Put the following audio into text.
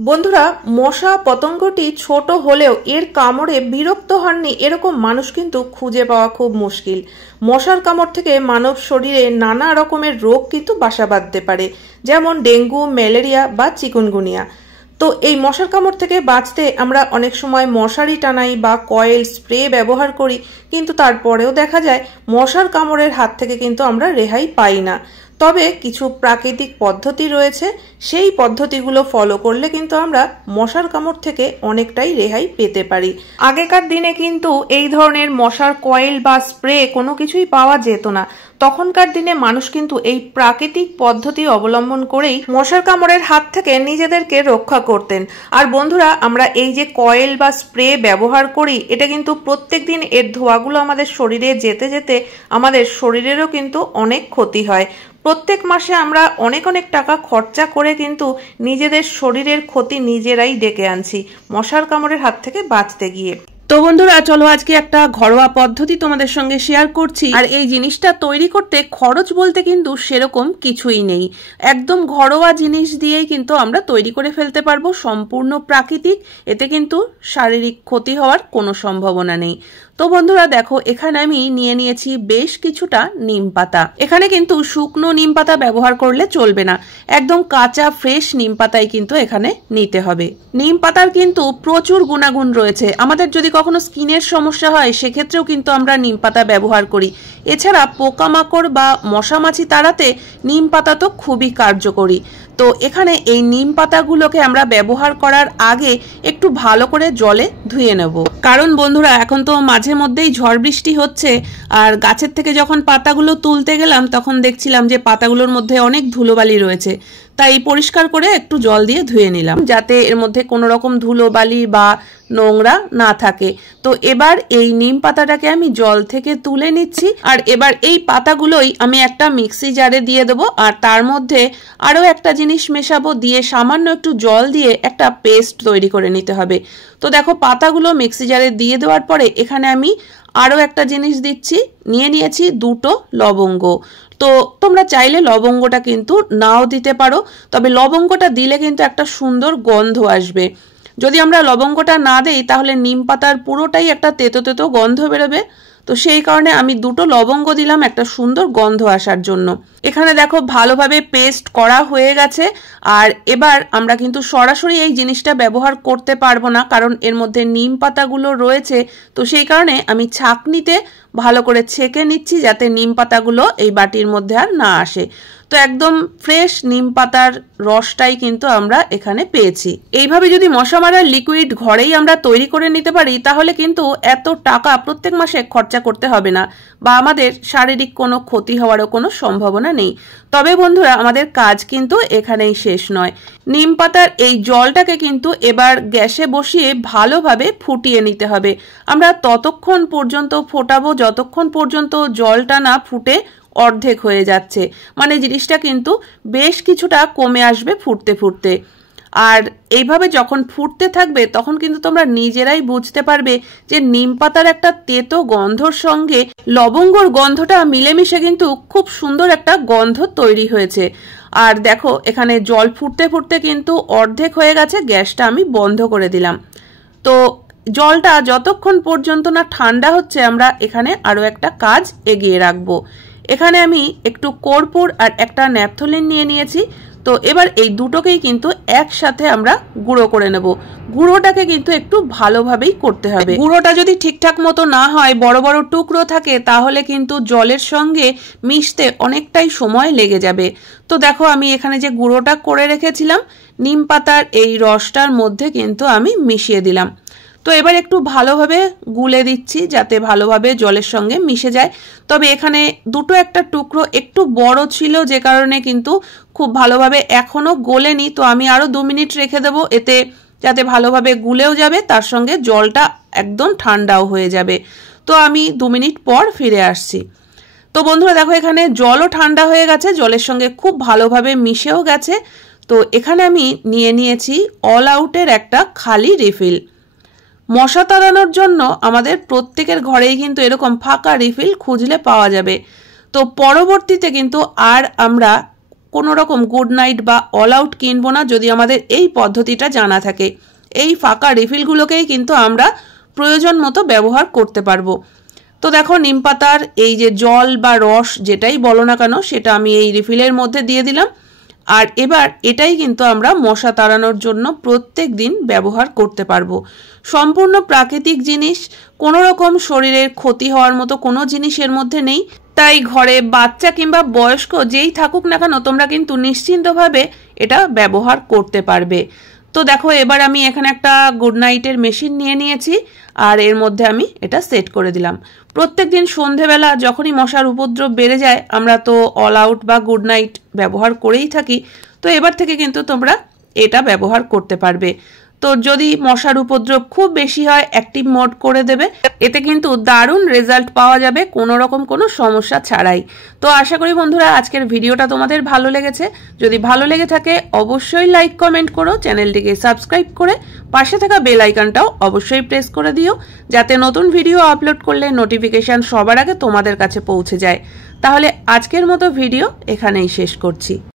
বন্ধুরা, মশা পতঙ্গটি ছোট হলেও এর কামড়ে বিরক্ত হননি এরকম মানুষ কিন্তু খুঁজে পাওয়া খুব মুশকিল। মশার কামড় থেকে মানব শরীরে নানা রকমের রোগ কিন্তু বাসা বাঁধতে পারে, যেমন ডেঙ্গু, ম্যালেরিয়া বা চিকুনগুনিয়া। তো এই মশার কামড় থেকে বাঁচতে আমরা অনেক সময় মশারি টানাই বা কয়েল স্প্রে ব্যবহার করি, কিন্তু তারপরেও দেখা যায় মশার কামড়ের হাত থেকে কিন্তু আমরা রেহাই পাই না। তবে কিছু প্রাকৃতিক পদ্ধতি রয়েছে, সেই পদ্ধতিগুলো ফলো করলে কিন্তু আমরা মশার কামড় থেকে অনেকটাই রেহাই পেতে পারি। আগেকার দিনে কিন্তু এই ধরনের মশার কয়েল বা স্প্রে কোনো কিছুই পাওয়া যেত না। তখনকার দিনে মানুষ কিন্তু এই প্রাকৃতিক পদ্ধতি অবলম্বন করেই মশার কামড়ের হাত থেকে নিজেদেরকে রক্ষা করতেন। আর বন্ধুরা, আমরা এই যে কয়েল বা স্প্রে ব্যবহার করি, এটা কিন্তু প্রত্যেকদিন এর ধোঁয়াগুলো আমাদের শরীরে যেতে যেতে আমাদের শরীরেরও কিন্তু অনেক ক্ষতি হয়। প্রত্যেক মাসে আমরা অনেক অনেক টাকা খরচা করে কিন্তু নিজেদের শরীরের ক্ষতি নিজেরাই ডেকে আনছি মশার কামড়ের হাত থেকে বাঁচতে গিয়ে। তো বন্ধুরা, চলো আজকে একটা ঘরোয়া পদ্ধতি তোমাদের সঙ্গে শেয়ার করছি। আর এই জিনিসটা তৈরি করতে খরচ বলতে কিন্তু সেরকম কিছুই নেই, একদম ঘরোয়া জিনিস দিয়েই কিন্তু আমরা তৈরি করে ফেলতে পারবো, সম্পূর্ণ প্রাকৃতিক। এতে কিন্তু শারীরিক ক্ষতি হওয়ার কোনো সম্ভাবনা নেই। তো বন্ধুরা দেখো, এখানে আমি নিয়ে নিয়েছি বেশ কিছুটা নিম পাতা। এখানে কিন্তু শুকনো নিম পাতা ব্যবহার করলে চলবে না, একদম কাঁচা ফ্রেশ নিম পাতাই কিন্তু এখানে নিতে হবে। নিম পাতার কিন্তু প্রচুর গুণাগুণ রয়েছে। আমাদের যদি কখনো স্কিনের সমস্যা হয় সেক্ষেত্রেও কিন্তু আমরা নিম পাতা ব্যবহার করি। এছাড়া পোকামাকড় বা মশামাছি তাড়াতে নিম পাতা তো খুবই কার্যকরী। তো এখানে এই নিম পাতাগুলোকে আমরা ব্যবহার করার আগে একটু ভালো করে জলে ধুয়ে নেব। কারণ বন্ধুরা, এখন তো মাঝে মধ্যেই ঝড় বৃষ্টি হচ্ছে, আর গাছের থেকে যখন পাতাগুলো তুলতে গেলাম তখন দেখছিলাম যে পাতাগুলোর মধ্যে অনেক ধুলোবালি রয়েছে। তাই পরিষ্কার করে একটু জল দিয়ে ধুয়ে নিলাম, যাতে এর মধ্যে কোনো রকম ধুলোবালি বা নোংরা না থাকে। তো এবার এই নিম পাতাটাকে আমি জল থেকে তুলে নিচ্ছি, আর এবার এই পাতাগুলোই আমি একটা মিক্সি জারে দিয়ে দেবো, আর তার মধ্যে আরও একটা জিনিস মেশাবো, দিয়ে সামান্য একটু জল দিয়ে একটা পেস্ট তৈরি করে নিতে হবে। তো দেখো, পাতাগুলো মিক্সি জারে দিয়ে দেওয়ার পরে এখানে আমি আরও একটা জিনিস দিচ্ছি, নিয়েছি দুটো লবঙ্গ। তো তোমরা চাইলে লবঙ্গটা কিন্তু নাও দিতে পারো, তবে লবঙ্গটা দিলে কিন্তু একটা সুন্দর গন্ধ আসবে। যদি আমরা লবঙ্গটা না দেই তাহলে নিম পাতার পুরোটাই একটা তেতো তেতো গন্ধ বেরোবে। তো সেই কারণে আমি দুটো লবঙ্গ দিলাম একটা সুন্দর গন্ধ আসার জন্য। এখানে দেখো ভালোভাবে পেস্ট করা হয়ে গেছে। আর এবার আমরা কিন্তু সরাসরি এই জিনিসটা ব্যবহার করতে পারবো না, কারণ এর মধ্যে নিম পাতাগুলো রয়েছে। তো সেই কারণে আমি ছাঁকনিতে ভালো করে ছেঁকে নিচ্ছি, যাতে নিম পাতাগুলো এই বাটির মধ্যে আর না আসে। তো একদম ফ্রেশ নিম পাতার রসটাই কিন্তু আমরা এখানে পেয়েছি। এইভাবে যদি মশা মারার লিকুইড ঘরেই আমরা তৈরি করে নিতে পারি, তাহলে কিন্তু এত টাকা প্রত্যেক মাসে খরচা করতে হবে না, বা আমাদের শারীরিক কোনো ক্ষতি হওয়ারও কোনো সম্ভাবনা নেই। তবে বন্ধুরা, আমাদের কাজ কিন্তু এখানেই শেষ নয়। নিম পাতার এই জলটাকে কিন্তু এবার গ্যাসে বসিয়ে ভালোভাবে ফুটিয়ে নিতে হবে। আমরা ততক্ষণ পর্যন্ত ফোটাবো যতক্ষণ পর্যন্ত জলটা না ফুটে অর্ধেক হয়ে যাচ্ছে, মানে জিনিসটা কিন্তু বেশ কিছুটা কমে আসবে ফুটতে ফুটতে। আর এইভাবে যখন ফুটতে থাকবে তখন কিন্তু তোমরা নিজেরাই বুঝতে পারবে যে নিম পাতার একটা তেতো গন্ধর সঙ্গে লবঙ্গর গন্ধটা মিলেমিশে কিন্তু খুব সুন্দর একটা গন্ধ তৈরি হয়েছে। আর দেখো, এখানে জল ফুটতে ফুটতে কিন্তু অর্ধেক হয়ে গেছে, গ্যাসটা আমি বন্ধ করে দিলাম। তো জলটা যতক্ষণ পর্যন্ত না ঠান্ডা হচ্ছে, আমরা এখানে আরও একটা কাজ এগিয়ে রাখবো। এখানে আমি একটু কর্পূর আর একটা ন্যাপথলিন নিয়ে নিয়েছি। তো এবার এই দুটোকেই কিন্তু একসাথে আমরা গুঁড়ো করে নেব। গুঁড়োটাকে কিন্তু একটু ভালোভাবেই করতে হবে। গুঁড়োটা যদি ঠিকঠাক মতো না হয়, বড় বড় টুকরো থাকে, তাহলে কিন্তু জলের সঙ্গে মিশতে অনেকটাই সময় লেগে যাবে। তো দেখো, আমি এখানে যে গুঁড়োটা করে রেখেছিলাম নিম পাতার এই রসটার মধ্যে কিন্তু আমি মিশিয়ে দিলাম। তো এবার একটু ভালোভাবে গুলে দিচ্ছি, যাতে ভালোভাবে জলের সঙ্গে মিশে যায়। তবে এখানে দুটো একটা টুকরো একটু বড় ছিল, যে কারণে কিন্তু খুব ভালোভাবে এখনো গলেনি। তো আমি আরও 2 মিনিট রেখে দেবো, এতে যাতে ভালোভাবে গুলেও যাবে, তার সঙ্গে জলটা একদম ঠান্ডাও হয়ে যাবে। তো আমি 2 মিনিট পর ফিরে আসছি। তো বন্ধুরা দেখো, এখানে জলও ঠান্ডা হয়ে গেছে, জলের সঙ্গে খুব ভালোভাবে মিশেও গেছে। তো এখানে আমি নিয়েছি অল আউটের একটা খালি রিফিল। মশা তাড়ানোর জন্য আমাদের প্রত্যেকের ঘরেই কিন্তু এরকম ফাঁকা রিফিল খুঁজলে পাওয়া যাবে। তো পরবর্তীতে কিন্তু আর আমরা কোনো রকম গুড নাইট বা অল আউট কিনবো না যদি আমাদের এই পদ্ধতিটা জানা থাকে। এই ফাঁকা রিফিলগুলোকেই কিন্তু আমরা প্রয়োজন মতো ব্যবহার করতে পারবো। তো দেখো নিম পাতার এই যে জল বা রস যেটাই বলো না কেন সেটা আমি এই রিফিলের মধ্যে দিয়ে দিলাম। আর এবার এটাই কিন্তু আমরা মশা তাড়ানোর জন্য প্রত্যেক দিন ব্যবহার করতে পারবো। সম্পূর্ণ প্রাকৃতিক জিনিস, কোনো রকম শরীরের ক্ষতি হওয়ার মতো কোনো জিনিস এর মধ্যে নেই। তাই ঘরে বাচ্চা কিংবা বয়স্ক যেই থাকুক না কেন তোমরা কিন্তু নিশ্চিন্তভাবে এটা ব্যবহার করতে পারবে। তো দেখো এবার আমি এখানে একটা গুড নাইটের মেশিন নিয়ে নিয়েছি আর এর মধ্যে আমি এটা সেট করে দিলাম। প্রত্যেকদিন সন্ধেবেলা যখনই মশার উপদ্রব বেড়ে যায় আমরা তো অল আউট বা গুড নাইট ব্যবহার করেই থাকি। তো এবার থেকে কিন্তু তোমরা এটা ব্যবহার করতে পারবে। তো যদি মশার উপদ্রব খুব বেশি হয় অ্যাক্টিভ মোড করে দেবে, এতে কিন্তু দারুণ রেজাল্ট পাওয়া যাবে কোনো রকম কোনো সমস্যা ছাড়াই। তো আশা করি বন্ধুরা আজকের ভিডিওটা তোমাদের ভালো লেগেছে। যদি ভালো লেগে থাকে অবশ্যই লাইক কমেন্ট করো, চ্যানেলটিকে সাবস্ক্রাইব করে পাশে থাকা বেল আইকনটাও অবশ্যই প্রেস করে দিও, যাতে নতুন ভিডিও আপলোড করলে নোটিফিকেশন সবার আগে তোমাদের কাছে পৌঁছে যায়। তাহলে আজকের মতো ভিডিও এখানেই শেষ করছি।